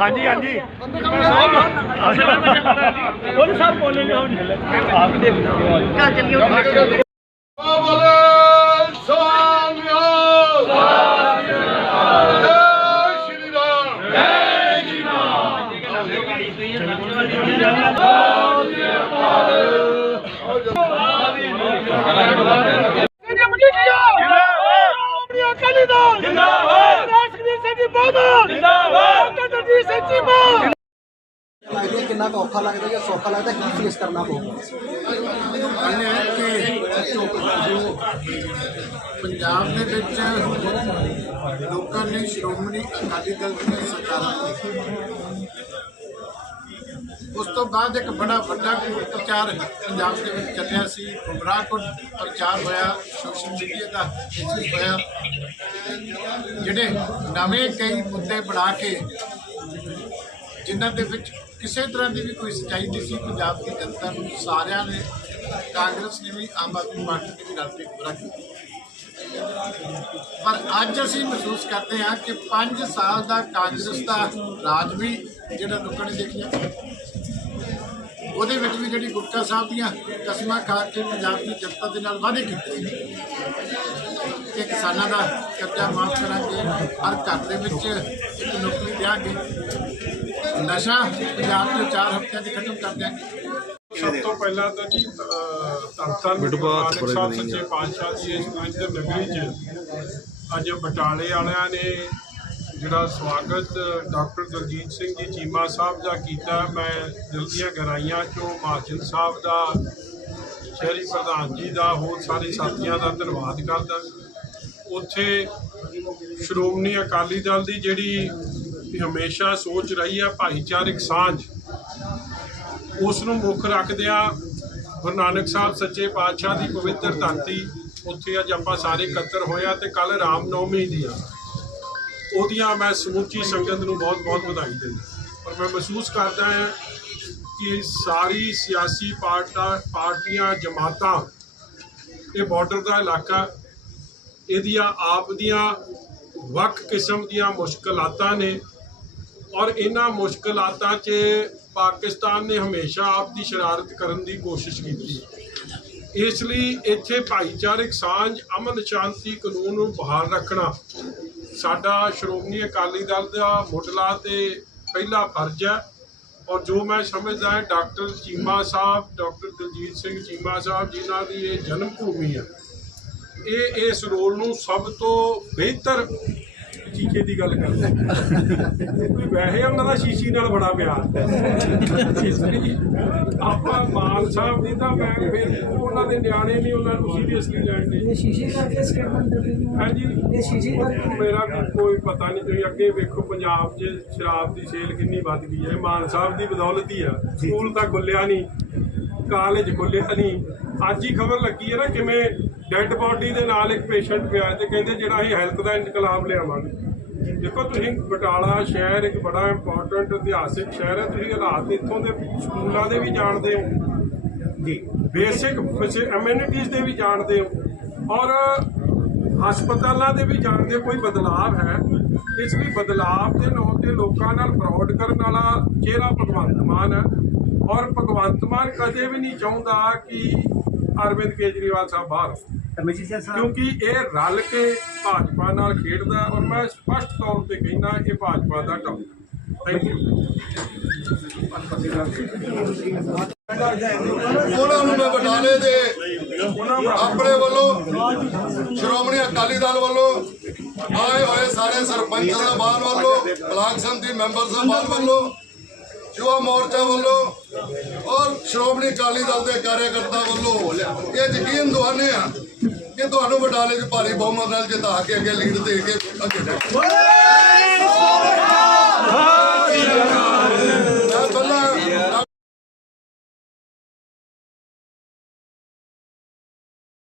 ਹਾਂਜੀ ਹਾਂਜੀ। ਉਹ ਸਭ ਬੋਲੇ ਨੇ ਹੁਣ ਆਪ ਦੇ ਲੱਗਦਾ ਕਿੰਨਾ ਕੁ ਔਖਾ ਲੱਗਦਾ ਜਾਂ ਸੌਖਾ ਲੱਗਦਾ ਕੀ ਫੇਸ ਕਰਨਾ ਪਊਗਾ ਪੰਜਾਬ ਦੇ ਵਿੱਚ ਲੋਕਾਂ ਨੇ ਸ਼੍ਰੋਮਣੀ ਅਕਾਲੀ ਦਲ ਦੀ ਸਰਕਾਰਾਂ ਉਸ ਤੋਂ ਬਾਅਦ ਇੱਕ ਬੜਾ ਵੱਡਾ ਪ੍ਰਚਾਰ ਪੰਜਾਬ ਦੇ ਵਿੱਚ ਚੱਲਿਆ ਸੀ। ਗੁੰਮਰਾਹਕੁਨ ਪ੍ਰਚਾਰ ਹੋਇਆ ਸੋਸ਼ਲ ਮੀਡੀਆ ਦਾ ਇਸ਼ੂ ਹੋਇਆ। ਜਿਹੜੇ ਨਵੇਂ ਕਈ ਮੁੱਦੇ ਬਣਾ ਕੇ ਜਿਨ੍ਹਾਂ ਦੇ ਵਿੱਚ ਕਿਸੇ ਤਰ੍ਹਾਂ ਦੀ ਵੀ ਕੋਈ ਸੱਚਾਈ ਨਹੀਂ ਸੀ, ਪੰਜਾਬ ਦੀ ਜਨਤਾ ਨੂੰ ਸਾਰਿਆਂ ਨੇ, ਕਾਂਗਰਸ ਨੇ ਵੀ ਆਮ ਆਦਮੀ ਪਾਰਟੀ ਨੇ ਵੀ ਰਲ ਕੇ ਗੁੰਮਰਾਹ ਕੀਤਾ। ਪਰ ਅੱਜ ਅਸੀਂ ਮਹਿਸੂਸ ਕਰਦੇ ਹਾਂ ਕਿ 5 ਸਾਲ ਦਾ ਕਾਂਗਰਸ ਦਾ ਰਾਜ ਵੀ ਜਿਹੜਾ ਲੋਕਾਂ ਨੇ ਦੇਖਿਆ, ਉਹਦੇ ਵਿੱਚ ਵੀ ਜਿਹੜੀ ਗੁਟਕਾ ਸਾਹਿਬ ਦੀਆਂ ਕਸਮਾਂ ਖਾ ਕੇ ਪੰਜਾਬ ਦੀ ਜਨਤਾ ਦੇ ਨਾਲ ਵਾਅਦੇ ਕੀਤੇ। ਕਿਸਾਨਾਂ ਦਾ ਕਰਜ਼ਾ ਮਾਫ ਕਰਾਂਗੇ। ਹਰ ਘਰ ਦੇ ਵਿੱਚ ਇੱਕ ਨੌਕਰੀ ਦਿਆਂਗੇ। ਨਸ਼ਾ ਪੰਜਾਬ ਦੇ 4 ਹਫ਼ਤਿਆਂ 'ਚ ਖਤਮ ਕਰ ਦਿਆਂਗੇ। ਸਭ ਤੋਂ ਪਹਿਲਾਂ ਤਾਂ ਜੀ ਗੁਰੂ ਨਾਨਕ ਸਾਹਿਬ ਸੱਚੇ ਪਾਤਸ਼ਾਹ ਦੀ ਇਸ ਪਵਿੱਤਰ ਨਗਰੀ 'ਚ ਅੱਜ ਬਟਾਲੇ ਵਾਲਿਆਂ ਨੇ ਜਿਹੜਾ ਸਵਾਗਤ ਡਾਕਟਰ ਦਲਜੀਤ ਸਿੰਘ ਜੀ ਚੀਮਾ ਸਾਹਿਬ ਦਾ ਕੀਤਾ। ਮੈਂ ਦਿਲ ਦੀਆਂ ਗਹਿਰਾਈਆਂ ਚੋਂ ਮਹਾਜਨ ਸਾਹਿਬ ਦਾ ਸ਼ਹਿਰੀ ਪ੍ਰਧਾਨ ਜੀ ਦਾ ਹੋਰ ਸਾਰੇ ਸਾਥੀਆਂ ਦਾ ਧੰਨਵਾਦ ਕਰਦਾ। ਉੱਥੇ ਸ਼੍ਰੋਮਣੀ ਅਕਾਲੀ ਦਲ ਦੀ ਜਿਹੜੀ ਹਮੇਸ਼ਾ ਸੋਚ ਰਹੀ ਹੈ ਭਾਈਚਾਰਕ ਸਾਂਝ ਉਸ ਨੂੰ ਮੁੱਖ ਰੱਖਦਿਆਂ ਗੁਰੂ ਨਾਨਕ ਸਾਹਿਬ ਸੱਚੇ ਪਾਤਸ਼ਾਹ ਦੀ ਪਵਿੱਤਰ ਧਰਤੀ ਉੱਥੇ ਅੱਜ ਆਪਾਂ ਸਾਰੇ ਇਕੱਤਰ ਹੋਇਆ ਤੇ ਕੱਲ ਰਾਮਨੌਮੀ ਦੀ ਆ। ਉਹਦੀਆਂ ਮੈਂ ਸਮੁੱਚੀ ਸੰਗਤ ਨੂੰ ਬਹੁਤ-ਬਹੁਤ ਵਧਾਈ ਦਿੰਦਾ। ਪਰ ਮੈਂ ਮਹਿਸੂਸ ਕਰਦਾ ਹਾਂ ਕਿ ਸਾਰੀ ਸਿਆਸੀ ਪਾਰਟਾਂ, ਪਾਰਟੀਆਂ, ਜਮਾਤਾਂ ਇਹ ਬਾਰਡਰ ਦਾ ਇਲਾਕਾ ਇਹਦੀਆਂ ਆਪ ਦੀਆਂ ਵੱਖ ਕਿਸਮ ਦੀਆਂ ਮੁਸ਼ਕਲਾਤਾਂ ਨੇ ਔਰ ਇਹਨਾਂ ਮੁਸ਼ਕਲਾਤਾਂ 'ਚ ਪਾਕਿਸਤਾਨ ਨੇ ਹਮੇਸ਼ਾ ਆਪ ਦੀ ਸ਼ਰਾਰਤ ਕਰਨ ਦੀ ਕੋਸ਼ਿਸ਼ ਕੀਤੀ। ਇਸ ਲਈ ਇੱਥੇ ਭਾਈਚਾਰਕ ਸਾਂਝ, ਅਮਨ ਸ਼ਾਂਤੀ ਕਾਨੂੰਨ ਨੂੰ ਬਹਾਲ ਰੱਖਣਾ ਸਾਡਾ ਸ਼੍ਰੋਮਣੀ ਅਕਾਲੀ ਦਲ ਦਾ ਮੁੱਢਲਾ ਤੇ ਪਹਿਲਾ ਫਰਜ਼ ਹੈ। ਔਰ ਜੋ ਮੈਂ ਸਮਝਦਾ ਹਾਂ, ਡਾਕਟਰ ਚੀਮਾ ਸਾਹਿਬ, ਡਾਕਟਰ ਦਲਜੀਤ ਸਿੰਘ ਚੀਮਾ ਸਾਹਿਬ ਜਿਨ੍ਹਾਂ ਦੀ ਇਹ ਜਨਮ ਭੂਮੀ ਹੈ ਇਹ ਇਸ ਰੋਲ ਨੂੰ ਸਭ ਤੋਂ ਬਿਹਤਰ ਚੀਕੇ ਦੀ ਗੱਲ ਕਰਦੇ ਕੋਈ ਵੈਸੇ ਉਹਨਾਂ ਦਾ ਸ਼ੀਸ਼ੀ ਨਾਲ ਬੜਾ ਪਿਆਰ ਇਸ ਲਈ ਆਪਾਂ ਮਾਨ ਸਾਹਿਬ ਦੀ ਤਾਂ ਮੈਂ ਫਿਰ ਉਹਨਾਂ ਦੇ ਨਿਆਣੇ ਨਹੀਂ ਉਹਨਾਂ ਨੂੰ ਸੀਰੀਅਸਲੀ ਲੈਣਗੇ ਸ਼ੀਸ਼ੇ ਕਰਕੇ ਸਟੇਟਮੈਂਟ ਹਾਂਜੀ। ਇਹ ਸ਼ੀਸ਼ੇ ਕਰਕੇ ਮੇਰਾ ਵੀ ਕੋਈ ਪਤਾ ਨਹੀਂ ਤੁਸੀਂ ਅੱਗੇ ਵੇਖੋ ਪੰਜਾਬ 'ਚ ਸ਼ਰਾਬ ਦੀ ਸੇਲ ਕਿੰਨੀ ਵੱਧ ਗਈ ਹੈ। ਇਹ ਮਾਨ ਸਾਹਿਬ ਦੀ ਬਦੌਲਤ ਹੀ ਆ। ਸਕੂਲ ਤਾਂ ਖੁੱਲਿਆ ਨਹੀਂ ਕਾਲਜ ਖੁੱਲਿਆ ਨਹੀਂ। ਅੱਜ ਹੀ ਖਬਰ ਲੱਗੀ ਹੈ ਨਾ ਕਿਵੇਂ ਡੈੱਡ ਬਾਡੀ ਦੇ ਨਾਲ ਇੱਕ ਪੇਸ਼ੈਂਟ ਪਿਆ ਤੇ ਕਹਿੰਦੇ ਜਿਹੜਾ ਅਸੀਂ ਹੈਲਥ ਦਾ ਇਨਕਲਾਬ ਲਿਆਵਾਂਗੇ। ਦੇਖੋ ਤੁਸੀਂ ਬਟਾਲਾ ਸ਼ਹਿਰ ਇੱਕ ਬੜਾ ਇੰਪੋਰਟੈਂਟ ਇਤਿਹਾਸਿਕ ਸ਼ਹਿਰ ਹੈ ਤੁਸੀਂ ਹਾਲਾਤ ਇੱਥੋਂ ਦੇ ਸਕੂਲਾਂ ਦੇ ਵੀ ਜਾਣਦੇ ਹੋ। ਜੀ। ਬੇਸਿਕ ਅਮੈਨਿਟੀਜ਼ ਦੇ ਵੀ ਜਾਣਦੇ ਹੋ। ਔਰ ਹਸਪਤਾਲਾਂ ਦੇ ਵੀ ਜਾਣਦੇ ਕੋਈ ਬਦਲਾਅ ਹੈ। ਇਸ ਲਈ ਬਦਲਾਅ ਦੇ ਨਾਂ ਤੇ ਲੋਕਾਂ ਨਾਲ ਫਰਾਡ ਕਰਨ ਵਾਲਾ ਚਿਹਰਾ ਭਗਵੰਤ ਮਾਨ ਹੈ। ਔਰ ਭਗਵੰਤ ਮਾਨ ਕਦੇ ਵੀ ਨਹੀਂ ਚਾਹੁੰਦਾ ਕਿ ਅਰਵਿੰਦ ਕੇਜਰੀਵਾਲ ਸਾਹਿਬ ਬਾਹਰ ਆਉਣ। ਕਿਉਂਕਿ ਇਹ ਰਲ ਕੇ ਭਾਜਪਾ ਨਾਲ ਖੇਡਦਾ ਔਰ ਮੈਂ ਸਪਸ਼ਟ ਤੌਰ ਤੇ ਕਹਿੰਦਾ ਇਹ ਭਾਜਪਾ ਦਾ ਟੌਪ ਥੈਂਕ ਯੂ ਉਹਨਾਂ ਨੂੰ ਮੈਂ ਬਟਾਲੇ ਦੇ ਆਪਣੇ ਵੱਲੋਂ ਸ਼੍ਰੋਮਣੀ ਅਕਾਲੀ ਦਲ ਵੱਲੋਂ ਆਏ ਹੋਏ ਸਾਰੇ ਸਰਪੰਚ ਸਾਹਿਬਾਨ ਵੱਲੋਂ ਬਲਾਕ ਸੰਮਤੀ ਮੈਂਬਰ ਸਾਹਿਬਾਨ ਵੱਲੋਂ ਯੁਵਾ ਮੋਰਚਾ ਵੱਲੋਂ ਔਰ ਸ਼੍ਰੋਮਣੀ ਅਕਾਲੀ ਦਲ ਦੇ ਕਾਰਜਕਰਤਾ ਵੱਲੋਂ ਇਹ ਯਕੀਨ ਦਵਾਨੇ ਆ ਕਿ ਤੁਹਾਨੂੰ ਬਟਾਲੇ 'ਚ ਭਾਰੀ ਬਹੁਮਤ ਨਾਲ ਜਿਤਾ ਕੇ ਅੱਗੇ ਲੀਡ ਦੇ ਕੇ ਅੱਗੇ